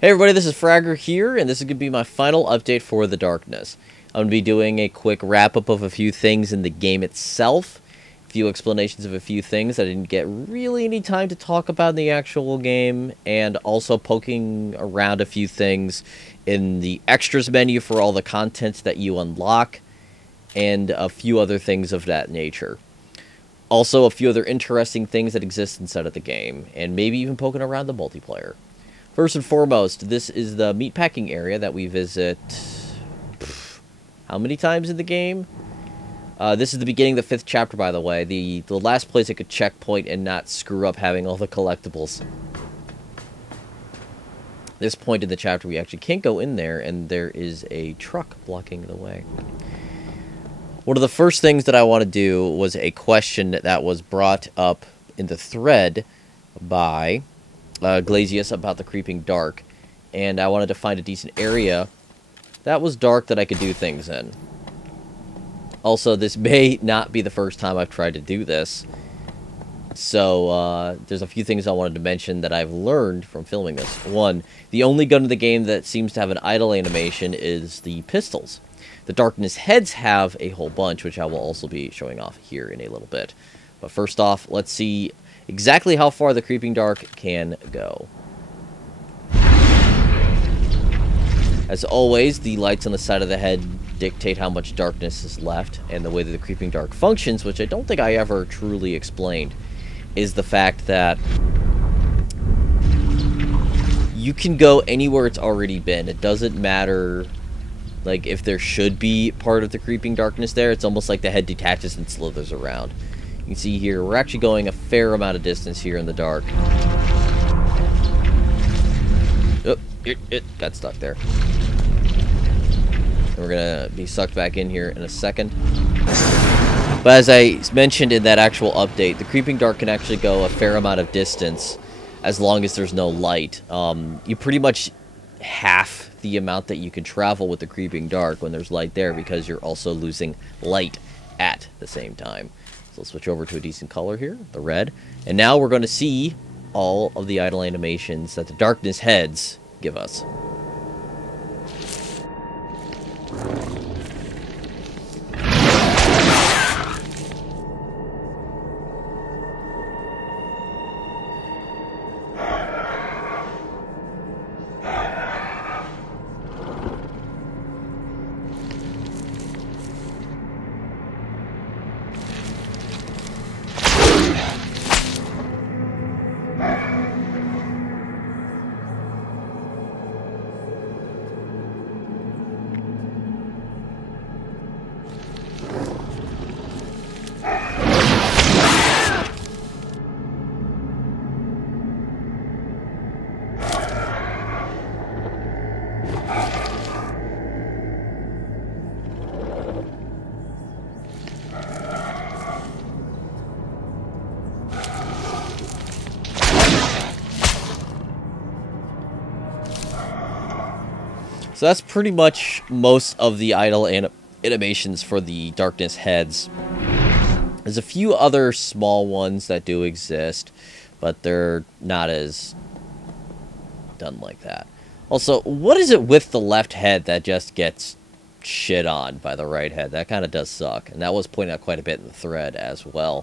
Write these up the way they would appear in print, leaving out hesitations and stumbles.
Hey everybody, this is Fragger here, and this is going to be my final update for The Darkness. I'm going to be doing a quick wrap-up of a few things in the game itself, a few explanations of a few things that I didn't get really any time to talk about in the actual game, and also poking around a few things in the extras menu for all the content that you unlock, and a few other things of that nature. Also, a few other interesting things that exist inside of the game, and maybe even poking around the multiplayer. First and foremost, this is the meatpacking area that we visit how many times in the game? This is the beginning of the 5th chapter, by the way. The last place I could checkpoint and not screw up having all the collectibles. This point in the chapter, we actually can't go in there, and there is a truck blocking the way. One of the first things that I want to do was a question that was brought up in the thread by Glazius about the creeping dark, and I wanted to find a decent area that was dark that I could do things in. Also, this may not be the first time I've tried to do this, so there's a few things I wanted to mention that I've learned from filming this. One, the only gun in the game that seems to have an idle animation is the pistols. The Darkness heads have a whole bunch, which I will also be showing off here in a little bit. But first off, let's see exactly how far the creeping dark can go. As always, the lights on the side of the head dictate how much darkness is left, and the way that the creeping dark functions, which I don't think I ever truly explained, is the fact that you can go anywhere it's already been. It doesn't matter, like, if there should be part of the creeping darkness there. It's almost like the head detaches and slithers around. You can see here, we're actually going a fair amount of distance here in the dark. Oh, it got stuck there. And we're going to be sucked back in here in a second. But as I mentioned in that actual update, the creeping dark can actually go a fair amount of distance as long as there's no light. You pretty much half the amount that you can travel with the creeping dark when there's light there, because you're also losing light at the same time. So let's switch over to a decent color here, the red. And now we're going to see all of the idle animations that the Darkness heads give us. So that's pretty much most of the idle animations for the Darkness heads. There's a few other small ones that do exist, but they're not as done like that. Also, what is it with the left head that just gets shit on by the right head? That kind of does suck, and that was pointed out quite a bit in the thread as well.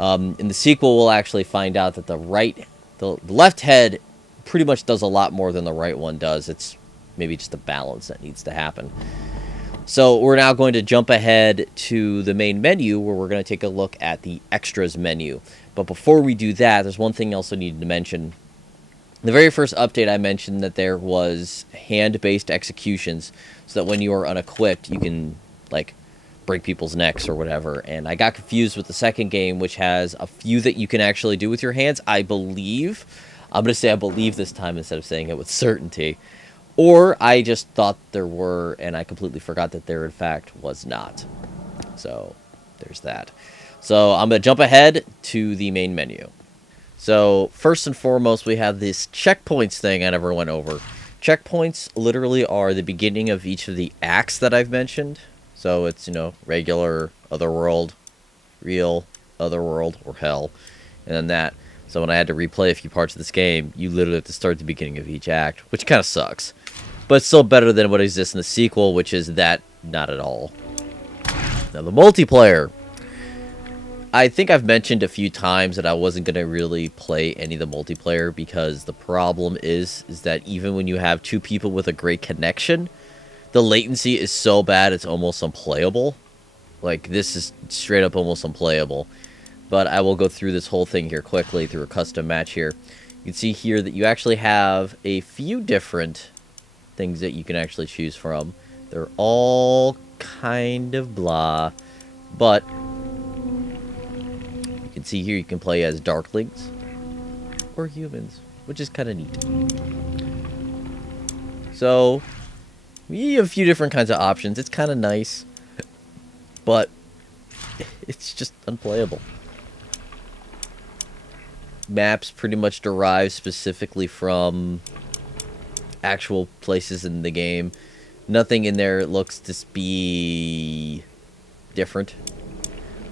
In the sequel, we'll actually find out that the left head pretty much does a lot more than the right one does. It's maybe just a balance that needs to happen. So we're now going to jump ahead to the main menu, where we're going to take a look at the extras menu. But before we do that, there's one thing else I needed to mention. In the very first update, I mentioned that there was hand-based executions, so that when you are unequipped, you can, like, break people's necks or whatever. And I got confused with the second game, which has a few that you can actually do with your hands, I believe. I'm going to say I believe this time instead of saying it with certainty. Or I just thought there were, and I completely forgot that there, in fact, was not. So, there's that. So, I'm going to jump ahead to the main menu. So, first and foremost, we have this checkpoints thing I never went over. Checkpoints literally are the beginning of each of the acts that I've mentioned. So, it's, you know, regular, otherworld, real, otherworld, or hell. And then that. So when I had to replay a few parts of this game, you literally have to start at the beginning of each act, which kind of sucks. But it's still better than what exists in the sequel, which is that not at all. Now, the multiplayer. I think I've mentioned a few times that I wasn't going to really play any of the multiplayer because the problem is that even when you have two people with a great connection, the latency is so bad it's almost unplayable. Like, this is straight up almost unplayable. But I will go through this whole thing here quickly through a custom match here. You can see here that you actually have a few different things that you can actually choose from. They're all kind of blah, but you can see here you can play as Darklings or humans, which is kind of neat. So you have a few different kinds of options. It's kind of nice, but it's just unplayable. Maps pretty much derive specifically from actual places in the game. Nothing in there looks to be different.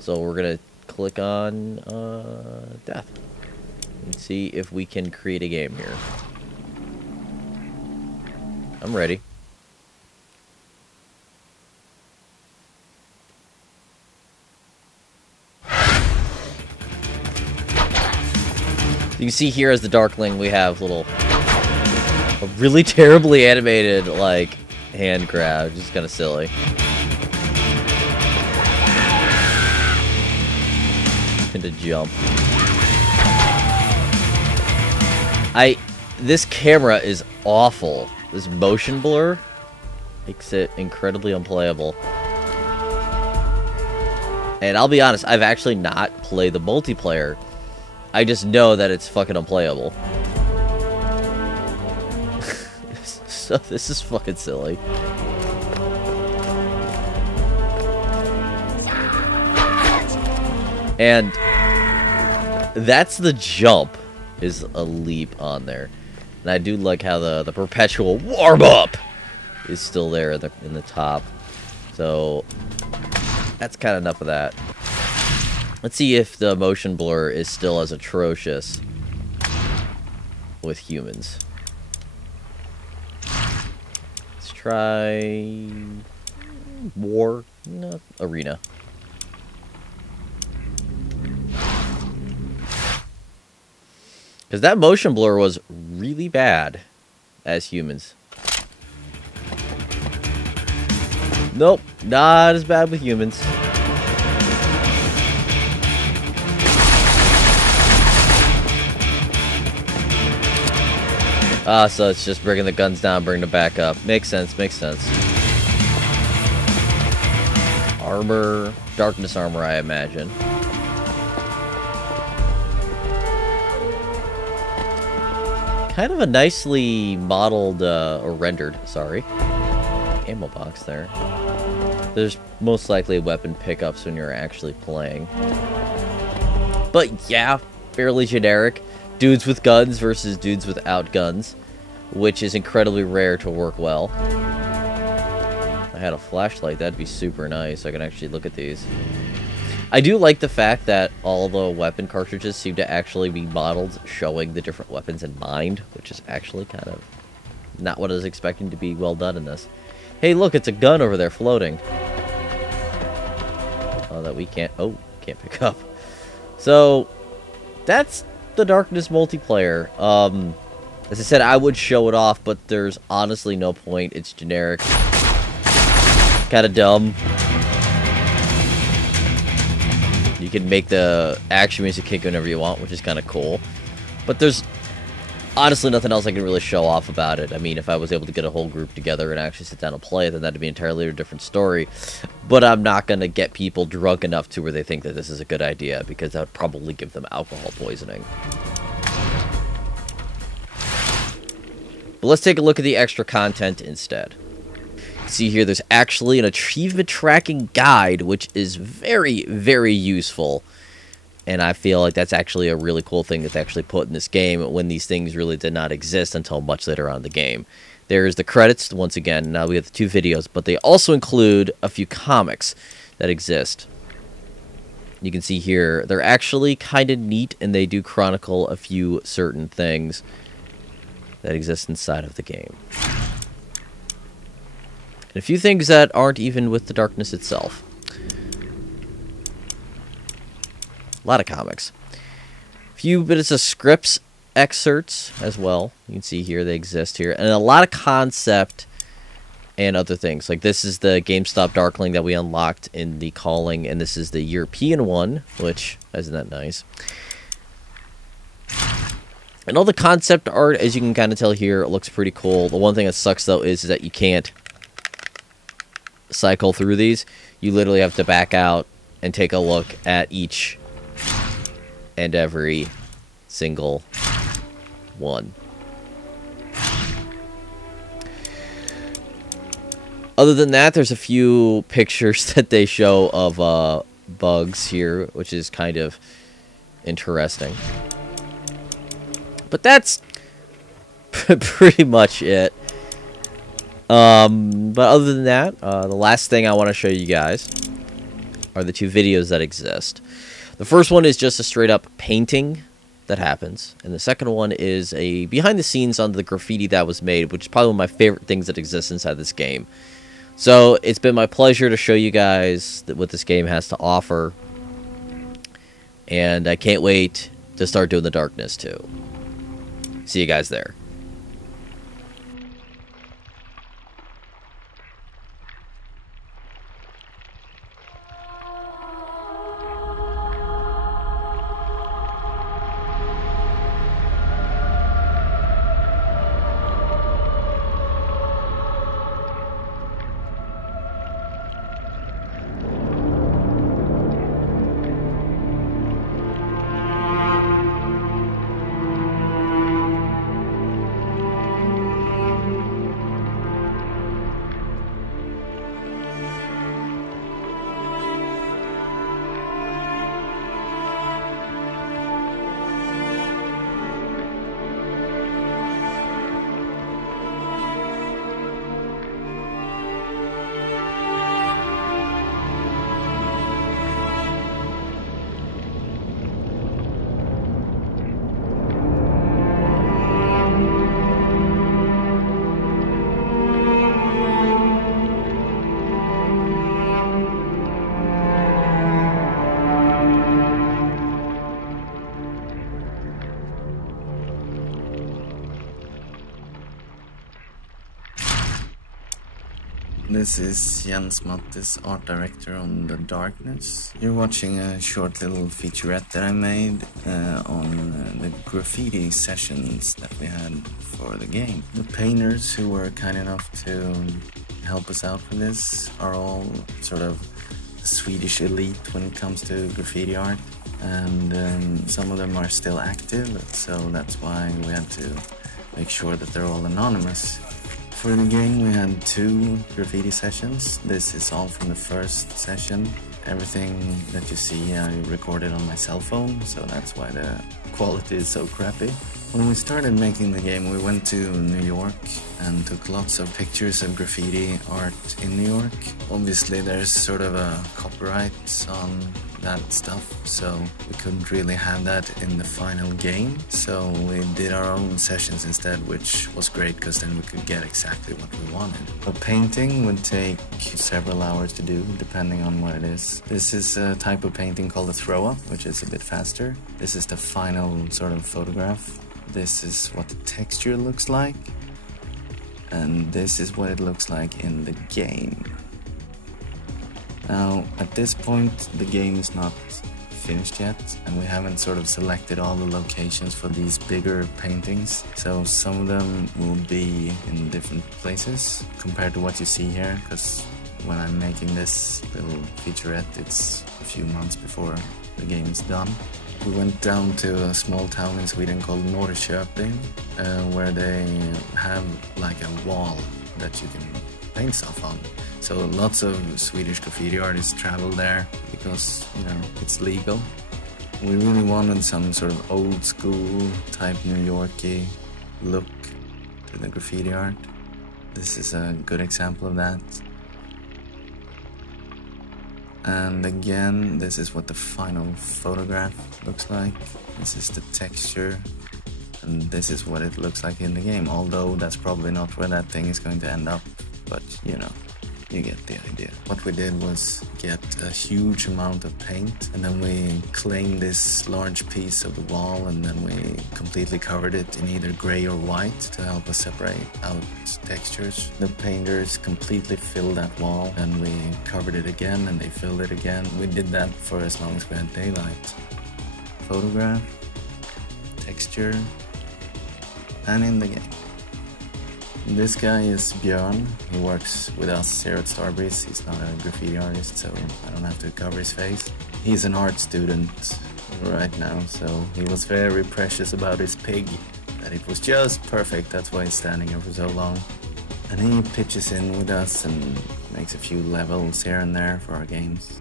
So we're gonna click on death and see if we can create a game here. I'm ready. You can see here as the Darkling we have a really terribly animated like hand grab, just kind of silly. And to jump. This camera is awful. This motion blur makes it incredibly unplayable. And I'll be honest, I've actually not played the multiplayer. I just know that it's fucking unplayable. So this is fucking silly. And that's the jump, is a leap on there. And I do like how the perpetual warm up is still there in the top. So that's kind of enough of that. Let's see if the motion blur is still as atrocious with humans. Let's try war, no, arena. Because that motion blur was really bad as humans. Nope, not as bad with humans. So it's just bringing the guns down, bringing them back up. Makes sense, makes sense. Armor, darkness armor, I imagine. Kind of a nicely modeled, or rendered, sorry, ammo box there. There's most likely weapon pickups when you're actually playing. But yeah, fairly generic. Dudes with guns versus dudes without guns, which is incredibly rare to work well. If I had a flashlight, that'd be super nice. I can actually look at these. I do like the fact that all the weapon cartridges seem to actually be modeled showing the different weapons in mind, which is actually kind of not what I was expecting to be well done in this. Hey, look, it's a gun over there floating. Oh, that we can't pick up. So, that's the Darkness multiplayer. As I said, I would show it off, but there's honestly no point. It's generic. Kind of dumb. You can make the action music kick whenever you want, which is kind of cool. But there's honestly nothing else I can really show off about it. I mean, if I was able to get a whole group together and actually sit down and play it, then that'd be entirely a different story. But I'm not going to get people drunk enough to where they think that this is a good idea, because that would probably give them alcohol poisoning. But let's take a look at the extra content instead. See here, there's actually an achievement tracking guide, which is very, very useful. And I feel like that's actually a really cool thing that's actually put in this game when these things really did not exist until much later on in the game. There's the credits, once again. Now we have the 2 videos, but they also include a few comics that exist. You can see here, they're actually kind of neat, and they do chronicle a few certain things that exist inside of the game. And a few things that aren't even with the darkness itself. A lot of comics. A few bits of scripts, excerpts as well. You can see here, they exist here. And a lot of concept and other things. Like this is the GameStop Darkling that we unlocked in the Calling, and this is the European one, which, isn't that nice? And all the concept art, as you can kind of tell here, it looks pretty cool. The one thing that sucks, though, is that you can't cycle through these. You literally have to back out and take a look at each and every single one. Other than that, there's a few pictures that they show of bugs here, which is kind of interesting. But that's pretty much it. But other than that, the last thing I want to show you guys are the two videos that exist. The first one is just a straight up painting that happens, and the second one is a behind the scenes on the graffiti that was made, which is probably one of my favorite things that exists inside this game. So it's been my pleasure to show you guys what this game has to offer, and I can't wait to start doing the Darkness too. See you guys there. This is Jens Mattis, art director on The Darkness. You're watching a short little featurette that I made on the graffiti sessions that we had for the game. The painters who were kind enough to help us out with this are all sort of Swedish elite when it comes to graffiti art, and some of them are still active, so that's why we had to make sure that they're all anonymous. For the game we had 2 graffiti sessions. This is all from the first session. Everything that you see I recorded on my cell phone, so that's why the quality is so crappy. When we started making the game, we went to New York and took lots of pictures of graffiti art in New York. Obviously there's sort of a copyright on that stuff, so we couldn't really have that in the final game. So we did our own sessions instead, which was great because then we could get exactly what we wanted. A painting would take several hours to do, depending on what it is. This is a type of painting called a throw-up, which is a bit faster. This is the final sort of photograph. This is what the texture looks like, and this is what it looks like in the game. Now, at this point, the game is not finished yet, and we haven't sort of selected all the locations for these bigger paintings. So some of them will be in different places compared to what you see here, because when I'm making this little featurette, it's a few months before the game is done. We went down to a small town in Sweden called Norrköping, where they have like a wall that you can paint stuff on. So lots of Swedish graffiti artists travel there because, you know, it's legal. We really wanted some sort of old school type New Yorky look to the graffiti art. This is a good example of that. And again, this is what the final photograph looks like. This is the texture, and this is what it looks like in the game, although that's probably not where that thing is going to end up, but you know, you get the idea. What we did was get a huge amount of paint, and then we claimed this large piece of the wall, and then we completely covered it in either gray or white to help us separate out textures. The painters completely filled that wall, and we covered it again, and they filled it again. We did that for as long as we had daylight. Photograph, texture, and in the game. This guy is Björn. He works with us here at Starbreeze. He's not a graffiti artist, so I don't have to cover his face. He's an art student right now, so he was very precious about his pig, that it was just perfect. That's why he's standing here for so long. And he pitches in with us and makes a few levels here and there for our games.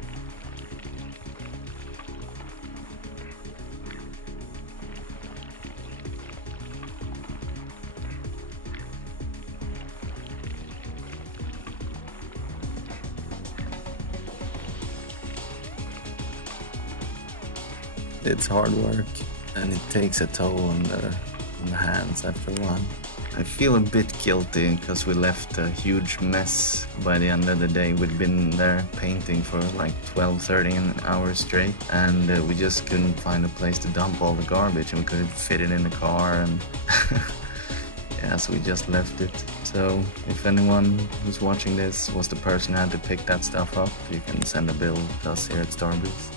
It's hard work, and it takes a toll on the hands after a while. I feel a bit guilty because we left a huge mess by the end of the day. We'd been there painting for like 12-13 hours straight, and we just couldn't find a place to dump all the garbage, and we couldn't fit it in the car, and yeah, so we just left it. So if anyone who's watching this was the person who had to pick that stuff up, you can send a bill to us here at Starbreeze.